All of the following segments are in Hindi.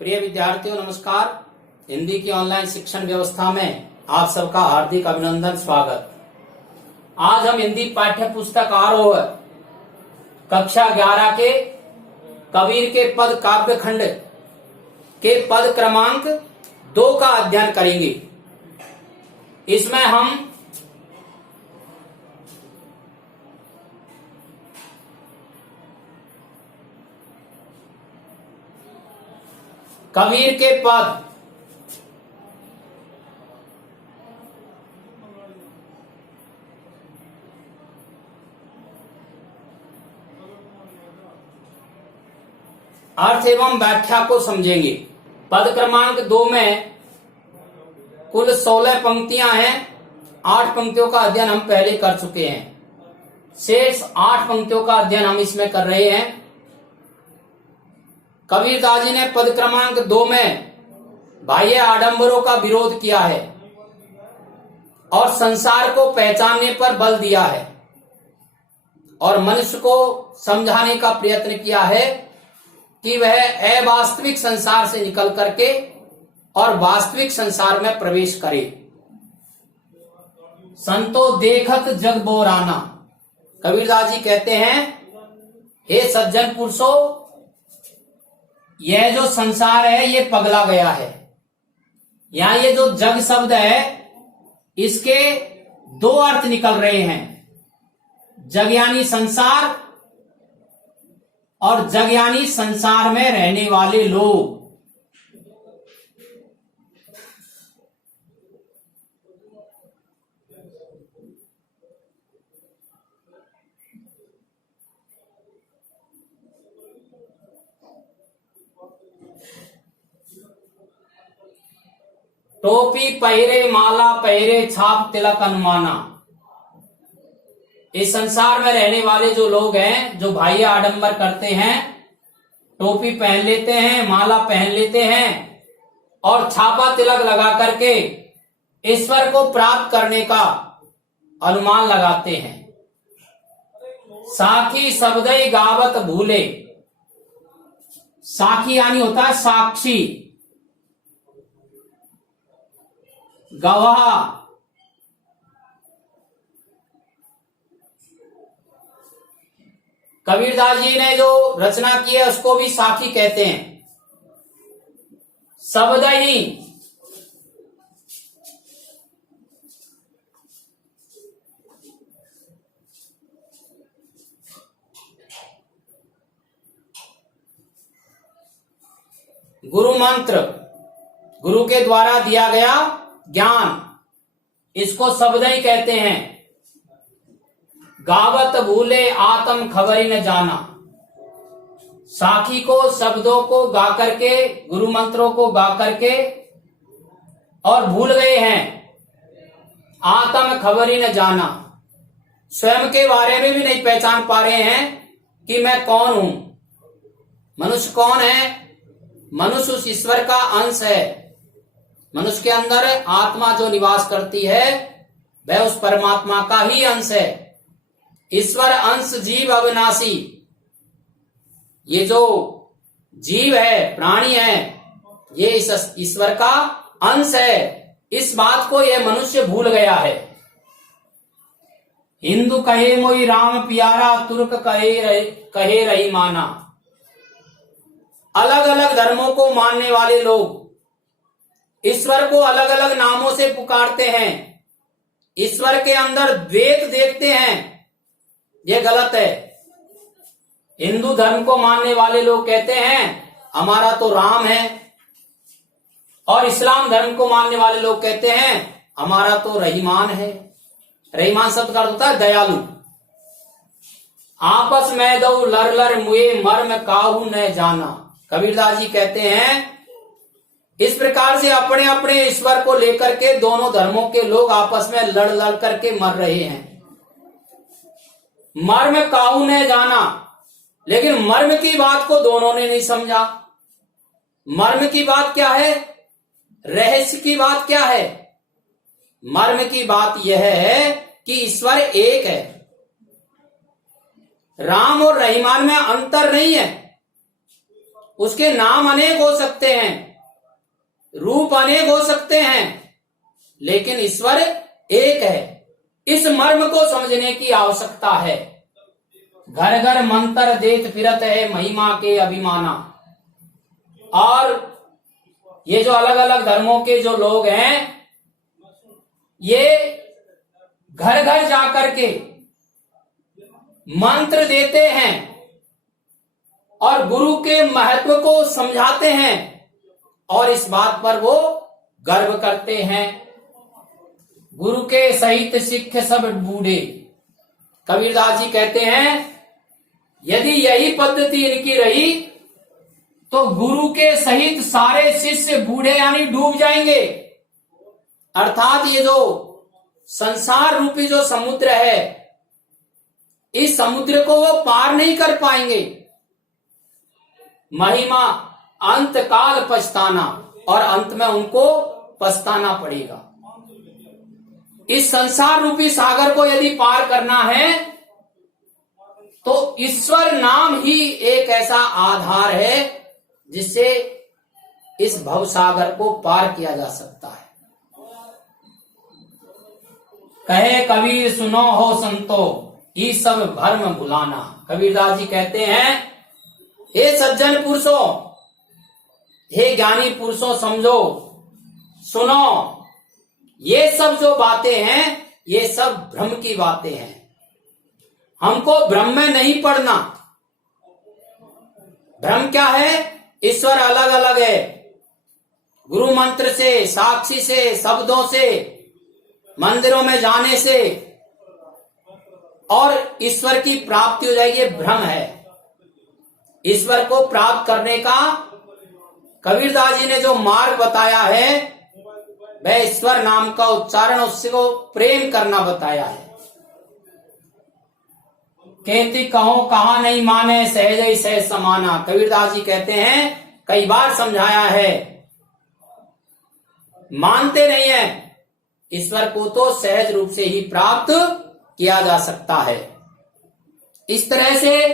प्रिय विद्यार्थियों नमस्कार। हिंदी की ऑनलाइन शिक्षण व्यवस्था में आप सबका हार्दिक अभिनंदन स्वागत। आज हम हिंदी पाठ्य पुस्तक आरोह कक्षा 11 के कबीर के पद काव्य खंड के पद क्रमांक 2 का अध्ययन करेंगे। इसमें हम कबीर के पद अर्थ एवं व्याख्या को समझेंगे। पद क्रमांक 2 में कुल 16 पंक्तियां हैं। 8 पंक्तियों का अध्ययन हम पहले कर चुके हैं। शेष 8 पंक्तियों का अध्ययन हम इसमें कर रहे हैं। कबीरदास जी ने पद क्रमांक 2 में बाह्य आडंबरों का विरोध किया है और संसार को पहचानने पर बल दिया है और मनुष्य को समझाने का प्रयत्न किया है कि वह अवास्तविक संसार से निकल करके और वास्तविक संसार में प्रवेश करे। संतो देखत जग बोराना। कबीरदास जी कहते हैं, हे सज्जन पुरुषों, यह जो संसार है ये पगला गया है। यहां ये जो जग शब्द है इसके 2 अर्थ निकल रहे हैं। जग यानी संसार और जग यानी संसार में रहने वाले लोग। टोपी पहरे, माला पहरे, छाप तिलक अनुमाना। इस संसार में रहने वाले जो लोग हैं, जो बाह्य आडंबर करते हैं, टोपी पहन लेते हैं, माला पहन लेते हैं और छापा तिलक लगा करके ईश्वर को प्राप्त करने का अनुमान लगाते हैं। साखी शब्दई गावत भूले। साखी यानी होता है साक्षी, गवाह। कबीरदास जी ने जो रचना की है उसको भी साखी कहते हैं। शब्द ही गुरु मंत्र, गुरु के द्वारा दिया गया ज्ञान, इसको शब्द ही कहते हैं। गावत भूले आत्म खबरी न जाना। साखी को, शब्दों को गा करके, गुरु मंत्रों को गा करके और भूल गए हैं। आत्म खबरी न जाना, स्वयं के बारे में भी नहीं पहचान पा रहे हैं कि मैं कौन हूं। मनुष्य कौन है? मनुष्य उस ईश्वर का अंश है। मनुष्य के अंदर आत्मा जो निवास करती है वह उस परमात्मा का ही अंश है। ईश्वर अंश जीव अविनाशी। ये जो जीव है, प्राणी है, ये इस ईश्वर का अंश है। इस बात को यह मनुष्य भूल गया है। हिंदू कहे मोई राम प्यारा, तुर्क कहे रही माना। अलग अलग धर्मों को मानने वाले लोग ईश्वर को अलग अलग नामों से पुकारते हैं। ईश्वर के अंदर द्वैत देखते हैं, ये गलत है। हिंदू धर्म को मानने वाले लोग कहते हैं हमारा तो राम है, और इस्लाम धर्म को मानने वाले लोग कहते हैं हमारा तो रहीमान है। रहीमान शब्द का अर्थ होता है दयालु। आपस में दो लर लर मुए, मर्म काहू न जाना। कबीरदास जी कहते हैं इस प्रकार से अपने अपने ईश्वर को लेकर के दोनों धर्मों के लोग आपस में लड़ लड़ करके मर रहे हैं। मर्म काहू ने जाना, लेकिन मर्म की बात को दोनों ने नहीं समझा। मर्म की बात क्या है? रहस्य की बात क्या है? मर्म की बात यह है कि ईश्वर एक है। राम और रहीमान में अंतर नहीं है। उसके नाम अनेक हो सकते हैं, रूप अनेक हो सकते हैं, लेकिन ईश्वर एक है। इस मर्म को समझने की आवश्यकता है। घर घर मंत्र देत फिरत है महिमा के अभिमाना। और ये जो अलग अलग धर्मों के जो लोग हैं, ये घर घर जाकर के मंत्र देते हैं और गुरु के महत्व को समझाते हैं, और इस बात पर वो गर्व करते हैं। गुरु के सहित सिख सब बूढ़े। कबीरदास जी कहते हैं, यदि यही पद्धति इनकी रही तो गुरु के सहित सारे शिष्य बूढ़े यानी डूब जाएंगे। अर्थात ये जो संसार रूपी जो समुद्र है, इस समुद्र को वो पार नहीं कर पाएंगे। महिमा अंत काल पछताना, और अंत में उनको पछताना पड़ेगा। इस संसार रूपी सागर को यदि पार करना है तो ईश्वर नाम ही एक ऐसा आधार है जिससे इस भवसागर को पार किया जा सकता है। कहे कबीर सुनो हो संतो, ई सब भर्म भुलाना। कबीरदास जी कहते हैं, हे सज्जन पुरुषों, हे ज्ञानी पुरुषों, समझो, सुनो, ये सब जो बातें हैं ये सब भ्रम की बातें हैं। हमको भ्रम में नहीं पड़ना। भ्रम क्या है? ईश्वर अलग अलग है। गुरु मंत्र से, साक्षी से, शब्दों से, मंदिरों में जाने से और ईश्वर की प्राप्ति हो जाएगी, ये भ्रम है। ईश्वर को प्राप्त करने का कबीरदास जी ने जो मार्ग बताया है, वह ईश्वर नाम का उच्चारण, उसको प्रेम करना बताया है। कहती कहो कहा नहीं माने, सहज ही सहज समाना। कबीरदास जी कहते हैं, कई बार समझाया है, मानते नहीं है। ईश्वर को तो सहज रूप से ही प्राप्त किया जा सकता है। इस तरह से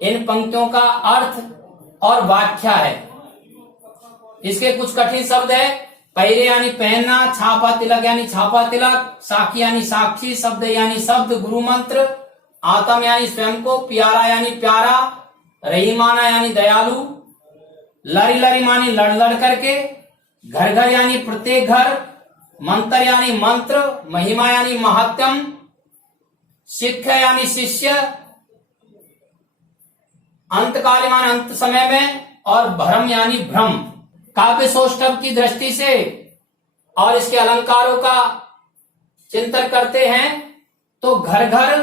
इन पंक्तियों का अर्थ और व्याख्या है। इसके कुछ कठिन शब्द है। पैरे यानी पहनना, छापा तिलक यानी छापा तिलक, साखी यानी साक्षी, शब्द यानी शब्द, गुरु मंत्र, आत्म यानी स्वयं को, प्यारा यानी प्यारा, रहीमाना यानी दयालु, लरी लरी मानी लड़ लड़ करके, घर घर यानी प्रत्येक घर, मंत्र यानी मंत्र, महिमा यानी महात्म, सिख यानी शिष्य, अंतकाल यानी अंत समय में, और भ्रम यानी भ्रम। काव्य सौष्ठव की दृष्टि से और इसके अलंकारों का चिंतन करते हैं तो घर घर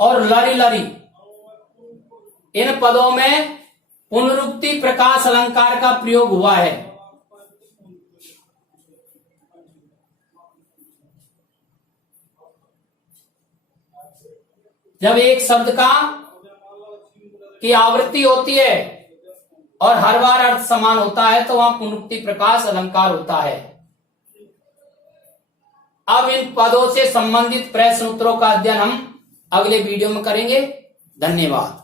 और लरी लरी, इन पदों में पुनरुक्ति प्रकाश अलंकार का प्रयोग हुआ है। जब एक शब्द की आवृत्ति होती है और हर बार अर्थ समान होता है तो वहां पुनरुक्ति प्रकाश अलंकार होता है। अब इन पदों से संबंधित प्रश्न उत्तरों का अध्ययन हम अगले वीडियो में करेंगे। धन्यवाद।